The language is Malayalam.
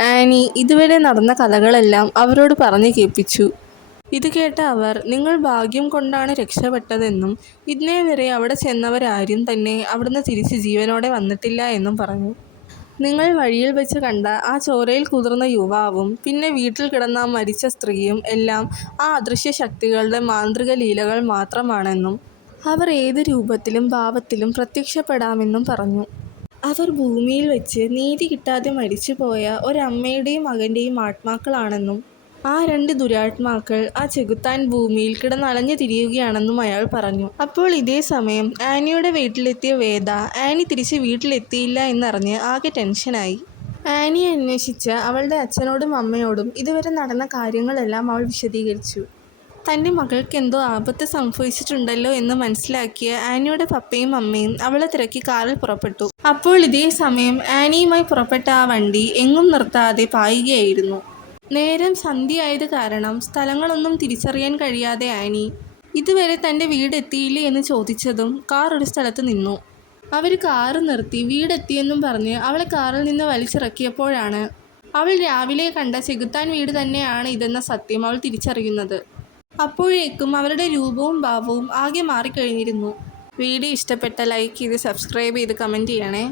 ആനി ഇതുവരെ നടന്ന കഥകളെല്ലാം അവരോട് പറഞ്ഞു കേൾപ്പിച്ചു. ഇത് കേട്ട അവർ, നിങ്ങൾ ഭാഗ്യം കൊണ്ടാണ് രക്ഷപ്പെട്ടതെന്നും ഇന്നേ വരെ അവിടെ ചെന്നവരാരും തന്നെ അവിടുന്ന് തിരിച്ച് ജീവനോടെ വന്നിട്ടില്ല എന്നും പറഞ്ഞു. നിങ്ങൾ വഴിയിൽ വെച്ച് കണ്ട ആ ചോരയിൽ കുതിർന്ന യുവാവും പിന്നെ വീട്ടിൽ കിടന്ന ആ മരിച്ച സ്ത്രീയും എല്ലാം ആ അദൃശ്യ ശക്തികളുടെ മാന്ത്രിക ലീലകൾ മാത്രമാണെന്നും അവർ ഏത് രൂപത്തിലും ഭാവത്തിലും പ്രത്യക്ഷപ്പെടാമെന്നും പറഞ്ഞു. അവർ ഭൂമിയിൽ വെച്ച് നീതി കിട്ടാതെ മരിച്ചുപോയ ഒരമ്മയുടെയും മകൻ്റെയും ആത്മാക്കളാണെന്നും ആ രണ്ട് ദുരാത്മാക്കൾ ആ ചെകുത്താൻ ഭൂമിയിൽ കിടന്നലഞ്ഞു തിരിയുകയാണെന്നും അയാൾ പറഞ്ഞു. അപ്പോൾ ഇതേ സമയം ആനിയുടെ വീട്ടിലെത്തിയ വേദ ആനി തിരിച്ച് വീട്ടിലെത്തിയില്ല എന്നറിഞ്ഞ് ആകെ ടെൻഷനായി. ആനിയെ അന്വേഷിച്ച അവളുടെ അച്ഛനോടും അമ്മയോടും ഇതുവരെ നടന്ന കാര്യങ്ങളെല്ലാം അവൾ വിശദീകരിച്ചു. തൻ്റെ മകൾക്ക് എന്തോ ആപത്ത് സംഭവിച്ചിട്ടുണ്ടല്ലോ എന്ന് മനസ്സിലാക്കിയ ആനിയുടെ പപ്പയും അമ്മയും അവളെ തിരക്കി കാറിൽ പുറപ്പെട്ടു. അപ്പോൾ ഇതേ സമയം ആനിയുമായി പുറപ്പെട്ട ആ വണ്ടി എങ്ങും നിർത്താതെ പായുകയായിരുന്നു. നേരം സന്ധ്യയായത് കാരണം സ്ഥലങ്ങളൊന്നും തിരിച്ചറിയാൻ കഴിയാതെ ആനി ഇതുവരെ തൻ്റെ വീടെത്തിയില്ലേ എന്ന് ചോദിച്ചതും കാർ ഒരു സ്ഥലത്ത് നിന്നു. അവർ കാറ് നിർത്തി വീടെത്തിയെന്നും പറഞ്ഞ് അവളെ കാറിൽ നിന്ന് വലിച്ചിറക്കിയപ്പോഴാണ് അവൾ രാവിലെ കണ്ട ചെകുത്താൻ വീട് തന്നെയാണ് ഇതെന്ന സത്യം അവൾ തിരിച്ചറിയുന്നത്. അപ്പോഴേക്കും അവരുടെ രൂപവും ഭാവവും ആകെ മാറിക്കഴിഞ്ഞിരുന്നു. വീഡിയോ ഇഷ്ടപ്പെട്ട ലൈക്ക് ചെയ്ത് സബ്സ്ക്രൈബ് ചെയ്ത് കമൻറ്റ് ചെയ്യണേ.